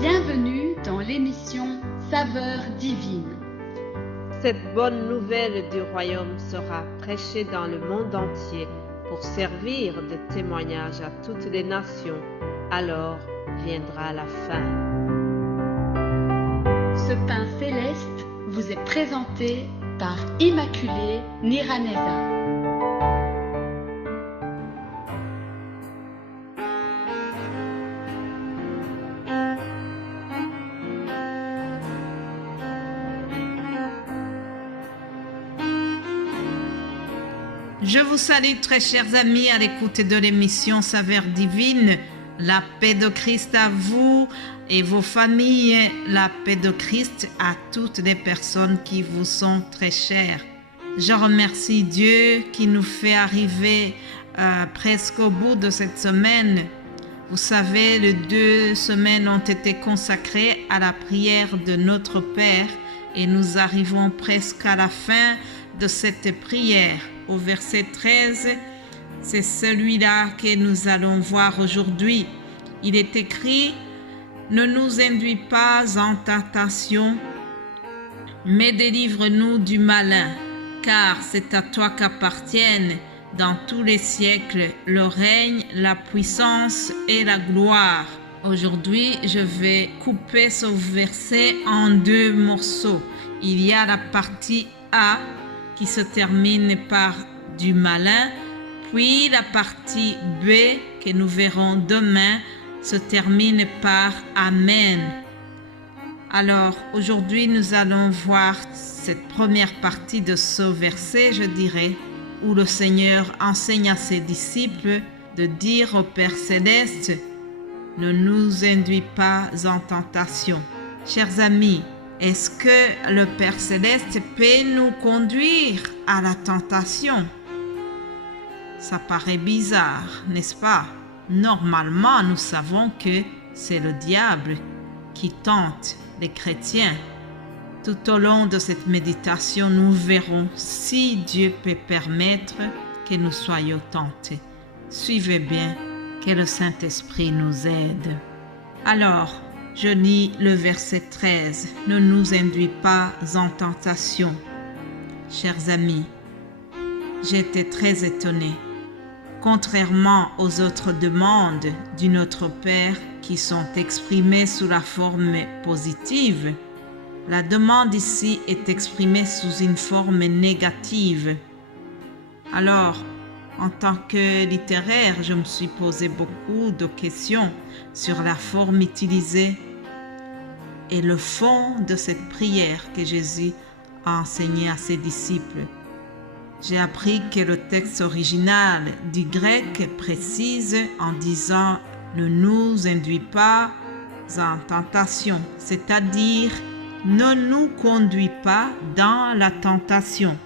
Bienvenue dans l'émission Saveurs divines. Cette bonne nouvelle du royaume sera prêchée dans le monde entier pour servir de témoignage à toutes les nations. Alors viendra la fin. Ce pain céleste vous est présenté par Immaculée Niraneza. Je vous salue très chers amis à l'écoute de l'émission Saveurs divines. La paix de Christ à vous et vos familles, la paix de Christ à toutes les personnes qui vous sont très chères. Je remercie Dieu qui nous fait arriver presque au bout de cette semaine. Vous savez, les 2 semaines ont été consacrées à la prière de notre Père et nous arrivons presque à la fin de cette prière. Au verset 13, c'est celui-là que nous allons voir aujourd'hui. Il est écrit « Ne nous induis pas en tentation, mais délivre-nous du malin, car c'est à toi qu'appartiennent dans tous les siècles le règne, la puissance et la gloire. » Aujourd'hui, je vais couper ce verset en 2 morceaux. Il y a la partie A qui se termine par du malin, puis la partie B que nous verrons demain se termine par Amen. Alors aujourd'hui nous allons voir cette première partie de ce verset, je dirais, où le Seigneur enseigne à ses disciples de dire au Père Céleste « Ne nous induis pas en tentation ». Chers amis, est-ce que le Père Céleste peut nous conduire à la tentation? Ça paraît bizarre, n'est-ce pas? Normalement, nous savons que c'est le diable qui tente les chrétiens. Tout au long de cette méditation, nous verrons si Dieu peut permettre que nous soyons tentés. Suivez bien, que le Saint-Esprit nous aide. Alors, je lis le verset 13. « Ne nous induis pas en tentation. » Chers amis, j'étais très étonnée. Contrairement aux autres demandes du Notre Père qui sont exprimées sous la forme positive, la demande ici est exprimée sous une forme négative. Alors, en tant que littéraire, je me suis posé beaucoup de questions sur la forme utilisée et le fond de cette prière que Jésus a enseignée à ses disciples. J'ai appris que le texte original du grec précise en disant « Ne nous induis pas en tentation », c'est-à-dire « Ne nous conduis pas dans la tentation ».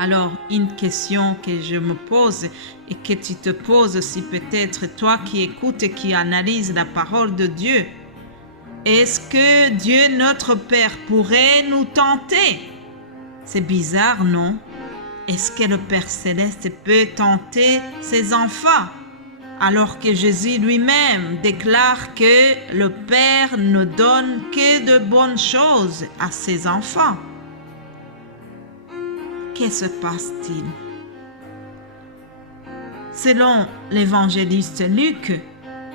Alors, une question que je me pose et que tu te poses aussi peut-être, toi qui écoutes et qui analyse la parole de Dieu. Est-ce que Dieu, notre Père, pourrait nous tenter? C'est bizarre, non? Est-ce que le Père Céleste peut tenter ses enfants? Alors que Jésus lui-même déclare que le Père ne donne que de bonnes choses à ses enfants. Que se passe-t-il? Selon l'évangéliste Luc,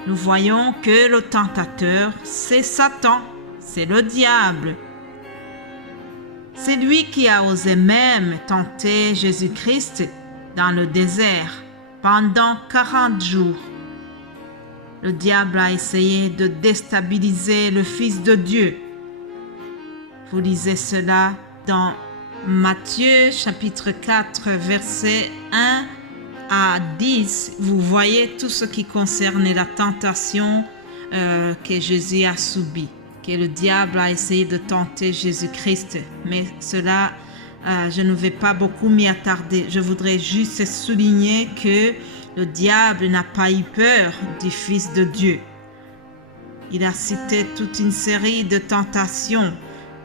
nous voyons que le tentateur, c'est Satan, c'est le diable. C'est lui qui a osé même tenter Jésus-Christ dans le désert pendant 40 jours. Le diable a essayé de déstabiliser le Fils de Dieu. Vous lisez cela dans Matthieu chapitre 4 versets 1 à 10, vous voyez tout ce qui concerne la tentation que Jésus a subie, que le diable a essayé de tenter Jésus-Christ. Mais cela, je ne vais pas beaucoup m'y attarder. Je voudrais juste souligner que le diable n'a pas eu peur du Fils de Dieu. Il a cité toute une série de tentations.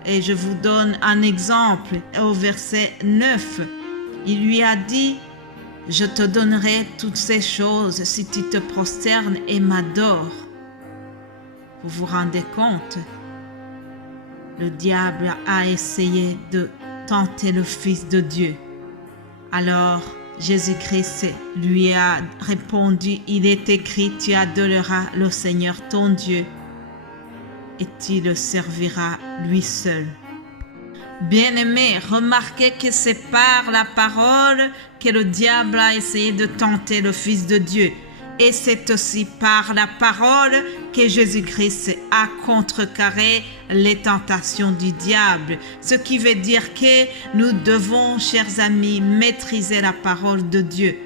Et je vous donne un exemple au verset 9. Il lui a dit « Je te donnerai toutes ces choses si tu te prosternes et m'adores. » Vous vous rendez compte? Le diable a essayé de tenter le Fils de Dieu. Alors, Jésus-Christ lui a répondu, il est écrit, tu adoreras le Seigneur ton Dieu et tu le serviras lui seul. Bien-aimés, remarquez que c'est par la parole que le diable a essayé de tenter le Fils de Dieu. Et c'est aussi par la parole que Jésus-Christ a contrecarré les tentations du diable. Ce qui veut dire que nous devons, chers amis, maîtriser la parole de Dieu.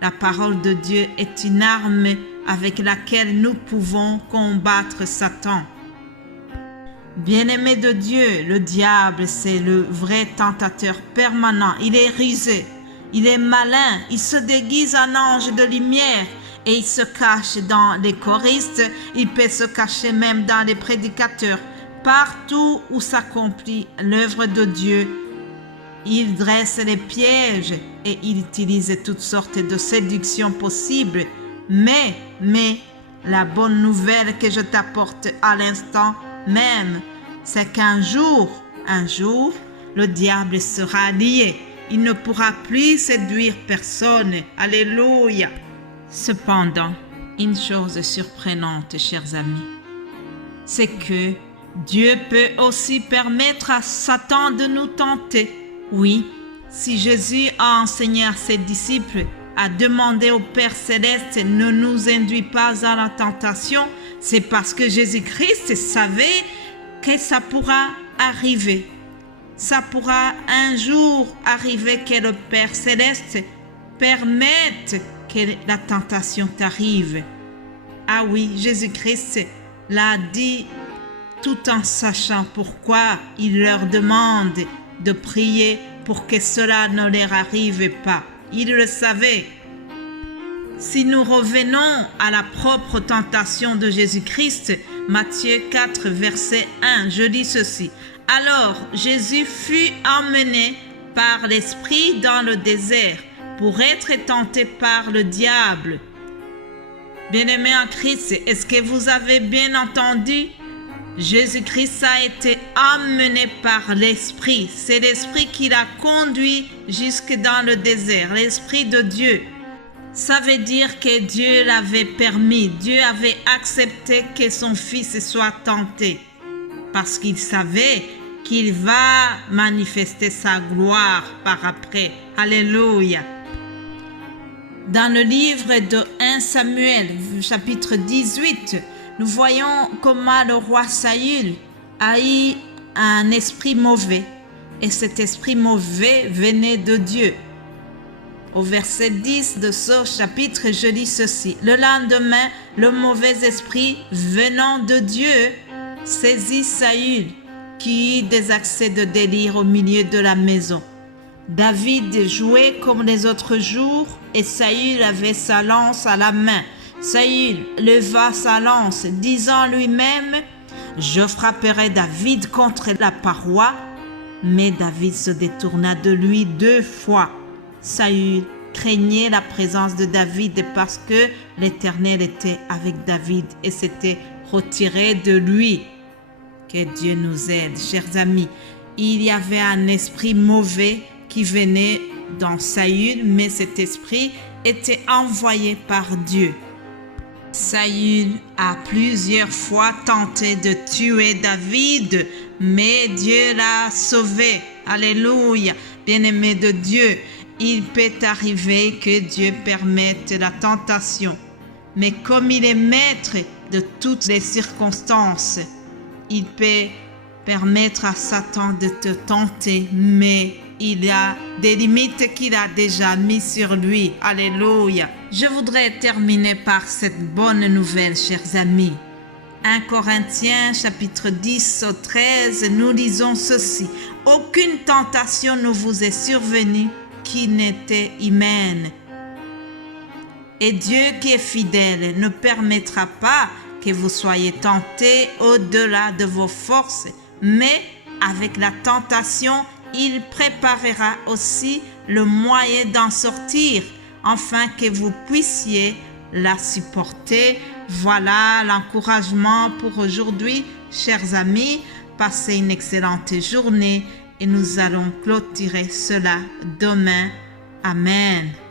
La parole de Dieu est une arme avec laquelle nous pouvons combattre Satan. Bien-aimé de Dieu, le diable, c'est le vrai tentateur permanent. Il est rusé, il est malin, il se déguise en ange de lumière. Et il se cache dans les choristes, il peut se cacher même dans les prédicateurs. Partout où s'accomplit l'œuvre de Dieu, il dresse les pièges et il utilise toutes sortes de séductions possibles. Mais, la bonne nouvelle que je t'apporte à l'instant même, c'est qu'un jour, le diable sera lié. Il ne pourra plus séduire personne. Alléluia. Cependant, une chose surprenante, chers amis, c'est que Dieu peut aussi permettre à Satan de nous tenter. Oui, si Jésus a enseigné à ses disciples à demander au Père Céleste ne nous induit pas à la tentation, c'est parce que Jésus-Christ savait que ça pourra arriver. Ça pourra un jour arriver que le Père Céleste permette que la tentation t'arrive. Ah oui, Jésus-Christ l'a dit tout en sachant pourquoi il leur demande de prier pour que cela ne leur arrive pas. Il le savait. Si nous revenons à la propre tentation de Jésus-Christ, Matthieu 4, verset 1, je lis ceci. Alors Jésus fut emmené par l'Esprit dans le désert pour être tenté par le diable. Bien-aimés en Christ, est-ce que vous avez bien entendu? Jésus-Christ a été emmené par l'Esprit. C'est l'Esprit qui l'a conduit jusque dans le désert, l'Esprit de Dieu. Ça veut dire que Dieu l'avait permis, Dieu avait accepté que son Fils soit tenté, parce qu'il savait qu'il va manifester sa gloire par après. Alléluia. Dans le livre de 1 Samuel, chapitre 18, nous voyons comment le roi Saül a eu un esprit mauvais. Et cet esprit mauvais venait de Dieu. Au verset 10 de ce chapitre, je lis ceci. Le lendemain, le mauvais esprit venant de Dieu saisit Saül, qui eut des accès de délire au milieu de la maison. David jouait comme les autres jours et Saül avait sa lance à la main. Saül leva sa lance, disant lui-même « Je frapperai David contre la paroi ». Mais David se détourna de lui 2 fois. Saül craignait la présence de David parce que l'Éternel était avec David et s'était retiré de lui. Que Dieu nous aide, chers amis. Il y avait un esprit mauvais qui venait dans Saül, mais cet esprit était envoyé par Dieu. Saül a plusieurs fois tenté de tuer David, mais Dieu l'a sauvé. Alléluia. Bien-aimé de Dieu, il peut arriver que Dieu permette la tentation, mais comme il est maître de toutes les circonstances, il peut permettre à Satan de te tenter, mais il y a des limites qu'il a déjà mises sur lui. Alléluia. Je voudrais terminer par cette bonne nouvelle, chers amis. 1 Corinthiens chapitre 10 au 13, nous lisons ceci. Aucune tentation ne vous est survenue qui n'était humaine. Et Dieu qui est fidèle ne permettra pas que vous soyez tentés au-delà de vos forces, mais avec la tentation, il préparera aussi le moyen d'en sortir, afin que vous puissiez la supporter. Voilà l'encouragement pour aujourd'hui, chers amis. Passez une excellente journée et nous allons clôturer cela demain. Amen.